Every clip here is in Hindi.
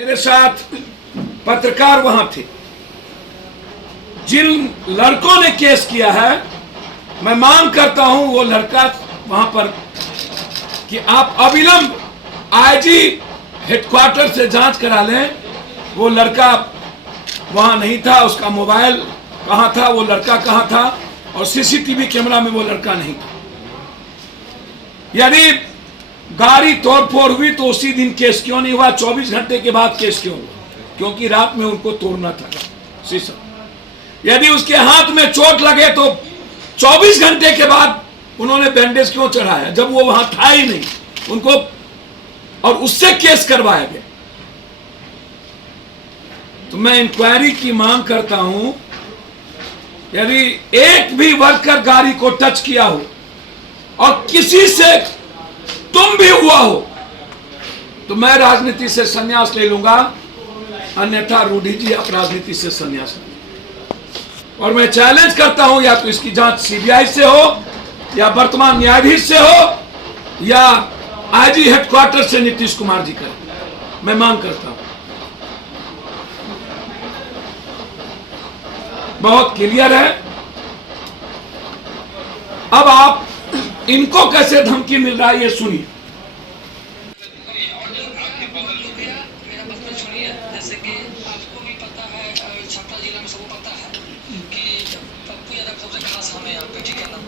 मेरे साथ पत्रकार वहां थे। जिन लड़कों ने केस किया है, मैं मांग करता हूं वो लड़का वहां पर कि आप अविलंब आईजी हेडक्वार्टर से जांच करा लें। वो लड़का वहां नहीं था, उसका मोबाइल कहां था, वो लड़का कहां था, और सीसीटीवी कैमरा में वो लड़का नहीं था। यदि गाड़ी तोड़फोड़ हुई तो उसी दिन केस क्यों नहीं हुआ? 24 घंटे के बाद केस क्यों हुआ? क्योंकि रात में उनको तोड़ना था शीशा। यदि उसके हाथ में चोट लगे तो 24 घंटे के बाद उन्होंने बैंडेज क्यों चढ़ाया, जब वो वहां था ही नहीं उनको, और उससे केस करवाया गया? तो मैं इंक्वायरी की मांग करता हूं। यदि एक भी वर्कर गाड़ी को टच किया हो और किसी से तुम भी हुआ हो तो मैं राजनीति से संन्यास ले लूंगा, अन्यथा रूडी जी आप राजनीति से संन्यास लें। और मैं चैलेंज करता हूं, या तो इसकी जांच सीबीआई से हो, या वर्तमान न्यायाधीश से हो, या आईजी हेडक्वार्टर से नीतीश कुमार जी करें। मैं मांग करता हूं। बहुत क्लियर है। अब आप इनको कैसे धमकी मिल रहा है ये सुनिए। जैसे कि आपको भी पता है, छपरा जिला में सबको पता है कि पप्पू यादव सबसे खास हमें यहाँ पे, ठीक है ना।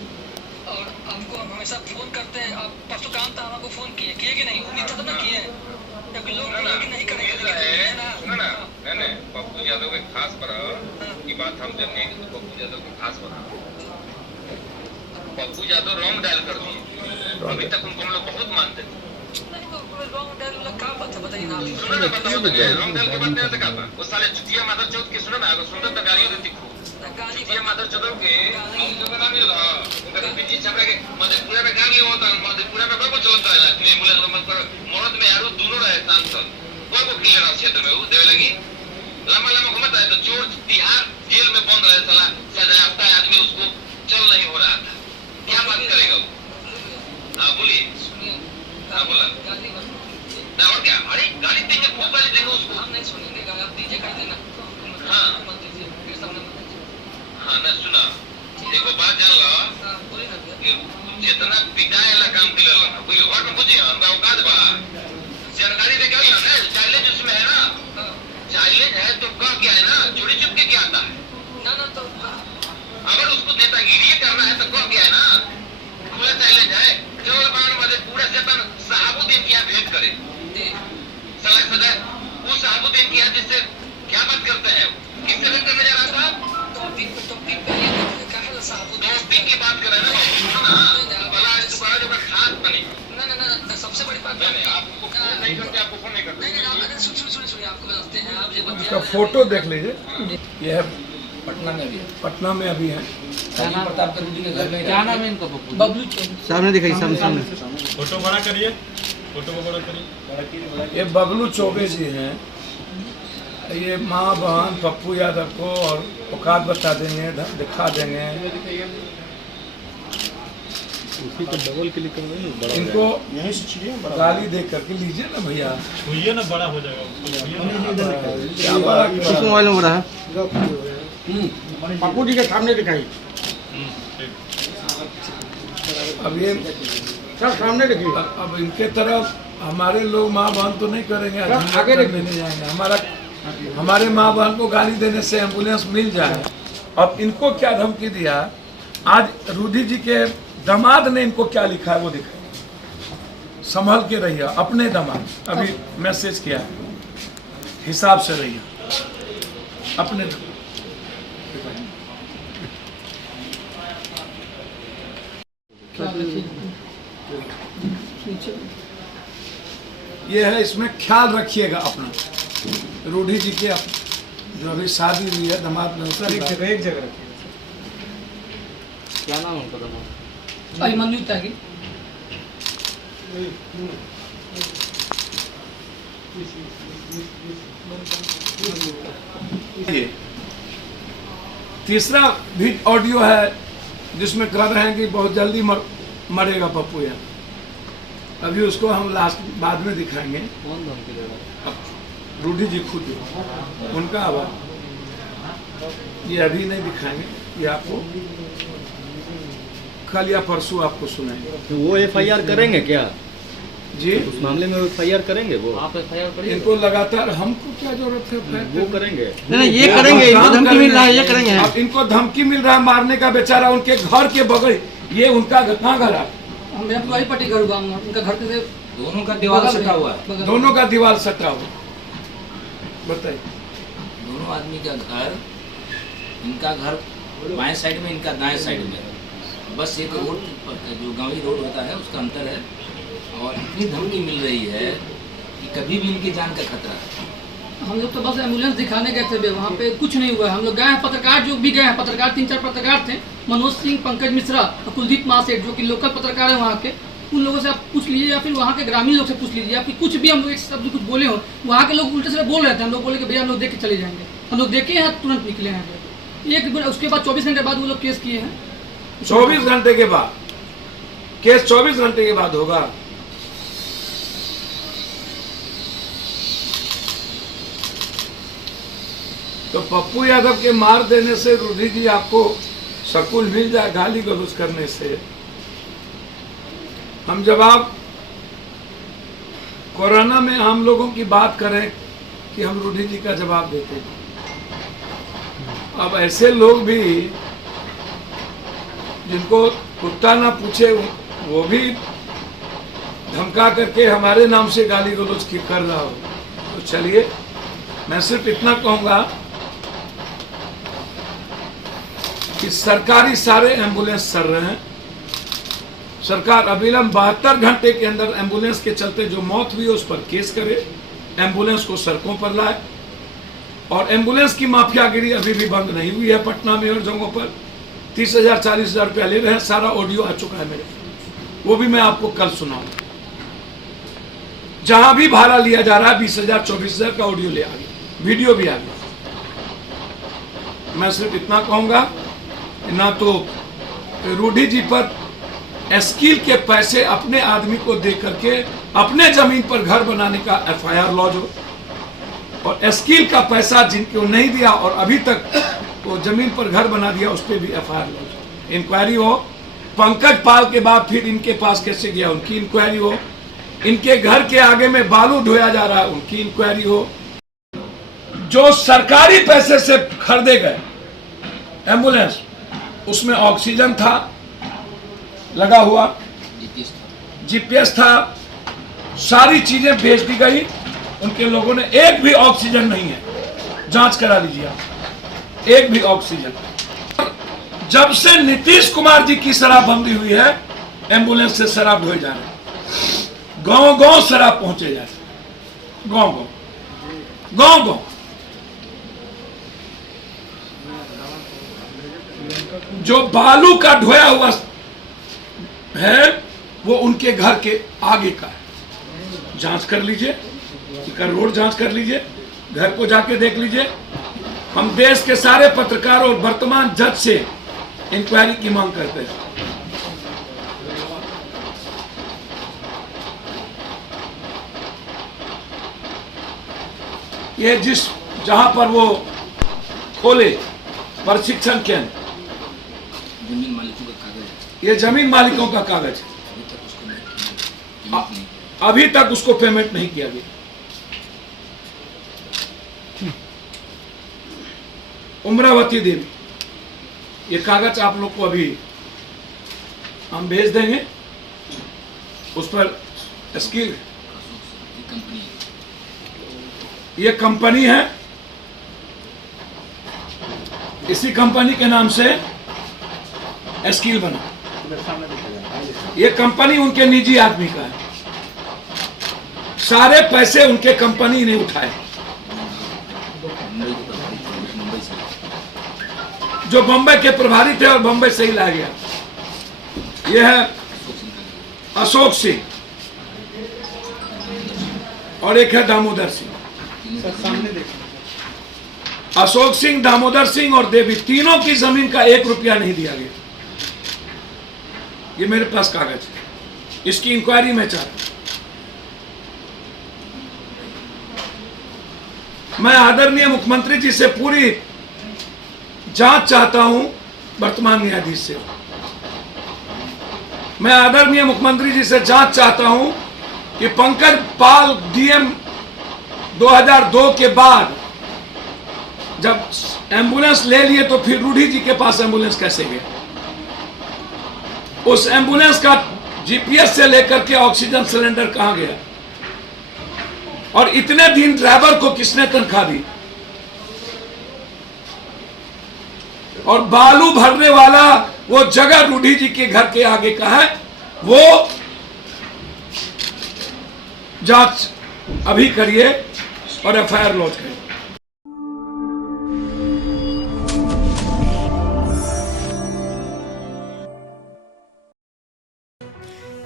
और आपको हम हमेशा फोन करते हैं। आप परसों काम था, हमको फोन किए कि नहीं? उम्मीद था तो ना किए, क्योंकि लोग नहीं करेंगे ना। नहीं, पप्पू यादव के खास पर की बात हम जब नहीं की, पप्पू यादव के खास पर पप्पू यादव रॉन्ग डायल कर दिए। अभी तक उनको हम लोग बहुत मानते थे। रॉन्ग डायल का बात है, बताइए ना। सुनो ना, बताओ रॉन्ग डायल के बात नहीं का था। वो साले चुतिया मादर चौथ के सुनो ना, अगर सुनते तो गालियों देती खूब। चुतिया मादर चौथ के हम लोग नाम ये रहा उनका पीछे छपरा के मधेपुरा में गाली होता है। मधेपुरा में कोई चलता है एम्बुलेंस मत कर मरद में यार दोनों रहे सांसद कोई को क्लियर है क्षेत्र में वो देवे लगी लंबा लंबा घूमता है। तो चोर तिहाड़ जेल में बंद रहे, साला सजायाफ्ता आदमी, उसको चल नहीं हो रहा था। क्या बात करेगा वो? हाँ बोलिए। हाँ बोला ना, और क्या? अरे गाली देंगे, खूब गाली देंगे उसको। हम नहीं सुनेंगे, आप दीजिए कर देना। हाँ मत दीजिए, फिर सामने मत दीजिए। हाँ ना, सुना देखो बात जान लो, हाँ बोलिए ना भैया। जितना पिटाए ला काम के लिए कोई घर में बुझे हमका औकात बा जानकारी दे क्या ना। चाइल्ड उसमें है ना, चाइल्ड है तो क्या क्या है ना, चोरी चुप के क्या आता है ना ना। तो अगर उसको नेतागिरी करना है तो क्या क्या है ना, खुला चाइल्ड है। केवल बाण मध्य पूरा जतन साहबुद्दीन की भेंट करे सलाह सदा वो साहबुद्दीन की जिससे क्या बात करते हैं, किससे भेंट करने जा रहा था? टॉपिक पे कहा साहब दोस्ती की बात कर रहे हैं ना, भला इस बार जो खास बने ना। सबसे बड़ी बात नहीं, आपको फोन नहीं करते, आपको फोन नहीं करते। नहीं, सुनिए, आपको बताते हैं। आप जो इसका फोटो देख लीजिए। यह है पटना में भी, पटना में अभी है। प्रताप के घर में क्या नाम है इनका? बबलू सामने दिखाइए, सामने फोटो बड़ा करिए, फोटो को बड़ा करिए। ये बबलू चौबे जी हैं। ये माँ बहन पप्पू यादव को और औकात बता देंगे, दिखा देंगे। उसी को डबल क्लिक कर देंगे, बड़ा इनको यहीं से छुइए, बड़ा गाली दे करके लीजिए ना भैया। छुइए ना, बड़ा हो जाएगा उसको छुइए ना। क्या बड़ा किस मोबाइल में बड़ा है? पप्पू जी के सामने दिखाई, ठीक। अब ये सब सामने दिखी। अब इनके तरफ हमारे लोग माँ बहन तो नहीं करेंगे, आगे नहीं जाएंगे। हमारे माँ बहन को गाली देने से एम्बुलेंस मिल जाए। अब इनको क्या धमकी दिया? आज रूडी जी के दामाद ने इनको क्या लिखा है वो दिखाई। संभल के रहिए, अपने दामाद अभी मैसेज किया है, हिसाब से रहिए अपने। ये है, इसमें ख्याल रखिएगा अपना। रूडी जी के जो अभी शादी हुई है, दामाद में होता है, एक जगह रखिए। क्या नाम है उनका? अभिमन्यु त्यागी। ये तीसरा भी ऑडियो है जिसमें कह रहे हैं कि बहुत जल्दी मरेगा पप्पू यार। अभी उसको हम लास्ट बाद में दिखाएंगे। कौन धमकी दे रहा है? रूडी जी खुद उनका आवाज ये अभी नहीं दिखाएंगे, ये आपको कल या परसों आपको सुनाएंगे। तो वो एफआईआर करेंगे क्या जी? उस मामले में एफआईआर करेंगे वो? आप एफआईआर करिए। इनको लगातार, हमको क्या जरूरत है? वो करेंगे। नहीं ये करेंगे, इनको धमकी मिल रहा है, ये करेंगे। अब इनको धमकी मिल रहा है मारने का, बेचारा उनके घर के बगल, ये उनका कहाँ घर है? मेरा तो वही पट्टी घर हुआ, उनका घर के दोनों का दीवार सटा हुआ है, दोनों का दीवार सटा हुआ। बताइए, दोनों आदमी का घर, इनका घर बाएं साइड में, इनका दाएं साइड में, बस एक रोड जो गांवी रोड होता है उसका अंतर है। और इतनी धमकी मिल रही है कि कभी भी इनकी जान का खतरा है। हम लोग तो बस एम्बुलेंस दिखाने गए थे, वहाँ पे कुछ नहीं हुआ। हम लोग गए हैं, पत्रकार जो भी गए हैं, पत्रकार 3-4 पत्रकार थे, मनोज सिंह, पंकज मिश्रा और कुलदीप महासेठ जो कि लोकल पत्रकार है वहाँ के, उन लोगों से आप पूछ लीजिए या फिर वहाँ के ग्रामीण लोग से पूछ लीजिए। आप कुछ भी हम लोग एक शब्द कुछ बोले हो, वहाँ के लोग उल्टे से बोल रहे थे। हम लोग बोले कि भैया हम लोग देख के चले जाएंगे। हम लोग देखे हैं, तुरंत निकले हैं। उसके बाद 24 घंटे बाद वो लोग केस किए हैं। 24 घंटे के बाद केस 24 घंटे के बाद होगा। तो पप्पू यादव के मार देने से रूडी जी आपको सकूल मिल जाए गाली गलौज करने से। हम जवाब कोरोना में हम लोगों की बात करें कि हम रूडी जी का जवाब देते हैं। अब ऐसे लोग भी जिनको कुत्ता ना पूछे वो भी धमका करके हमारे नाम से गाली गलौज कर रहा हो, तो चलिए मैं सिर्फ इतना कहूंगा कि सरकारी सारे एम्बुलेंस चल रहे हैं। सरकार अविलंब 72 घंटे के अंदर एम्बुलेंस के चलते जो मौत हुई है उस पर केस करे, एम्बुलेंस को सड़कों पर लाए। और एम्बुलेंस की माफियागिरी अभी भी बंद नहीं हुई है। पटना में और जगहों पर 30,000 40,000 रुपया ले रहे हैं। सारा ऑडियो आ चुका है मेरे, वो भी मैं आपको कल सुनाऊंगा। जहां भी भाड़ा लिया जा रहा है 20,000 24,000 का ऑडियो ले आ गया, वीडियो भी आ गया। मैं सिर्फ इतना कहूंगा, ना तो रूडी जी पर एस्कील के पैसे अपने आदमी को दे करके अपने जमीन पर घर बनाने का एफआईआर लॉज हो, और एस्कील का पैसा जिनको नहीं दिया और अभी तक वो जमीन पर घर बना दिया उस पर भी एफआईआर लॉज हो, इंक्वायरी हो। पंकज पाल के बाद फिर इनके पास कैसे गया उनकी इंक्वायरी हो। इनके घर के आगे में बालू ढोया जा रहा है उनकी इंक्वायरी हो। जो सरकारी पैसे से खरीदे गए एम्बुलेंस, उसमें ऑक्सीजन था लगा हुआ, जीपीएस था, सारी चीजें भेज दी गई। उनके लोगों ने एक भी ऑक्सीजन नहीं है, जांच करा लीजिए आप, एक भी ऑक्सीजन। जब से नीतीश कुमार जी की शराबबंदी हुई है, एम्बुलेंस से शराब ढोए जा रहे हैं, गांव गांव शराब पहुंचे जा रहे हैं, गांव गांव। जो बालू का ढोया हुआ है वो उनके घर के आगे का है। जांच कर लीजिए, रोड जांच कर लीजिए, घर को जाके देख लीजिए। हम देश के सारे पत्रकार और वर्तमान जज से इंक्वायरी की मांग करते हैं। ये जहां पर वो खोले प्रशिक्षण केंद्र, जमीन मालिकों का कागज है, ये जमीन मालिकों का कागज है, अभी तक उसको पेमेंट नहीं किया गया। उम्रावती देवी, ये कागज आप लोग को अभी हम भेज देंगे, उस पर स्कील, ये कंपनी है, इसी कंपनी के नाम से स्कील बना। ये कंपनी उनके निजी आदमी का है, सारे पैसे उनके कंपनी ने उठाए। जो बंबई के प्रभारी थे और बंबई से ही ला गया। ये है अशोक सिंह और एक है दामोदर सिंह। अशोक सिंह, दामोदर सिंह और देवी, तीनों की जमीन का 1 रुपया नहीं दिया गया। ये मेरे पास कागज है, इसकी इंक्वायरी में चाहता। मैं आदरणीय मुख्यमंत्री जी से पूरी जांच चाहता हूं वर्तमान न्यायाधीश से। मैं आदरणीय मुख्यमंत्री जी से जांच चाहता हूं कि पंकज पाल डीएम 2002 के बाद जब एम्बुलेंस ले लिए तो फिर रूढ़ी जी के पास एम्बुलेंस कैसे गए? उस एम्बुलेंस का जीपीएस से लेकर के ऑक्सीजन सिलेंडर कहां गया? और इतने दिन ड्राइवर को किसने तनख्वाह दी? और बालू भरने वाला वो जगह रूढ़ी जी के घर के आगे का है, वो जांच अभी करिए और एफआईआर लॉन्च करिए।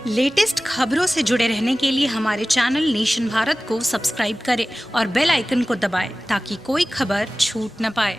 लेटेस्ट खबरों से जुड़े रहने के लिए हमारे चैनल नेशन भारत को सब्सक्राइब करें और बेल आइकन को दबाएं ताकि कोई खबर छूट न पाए।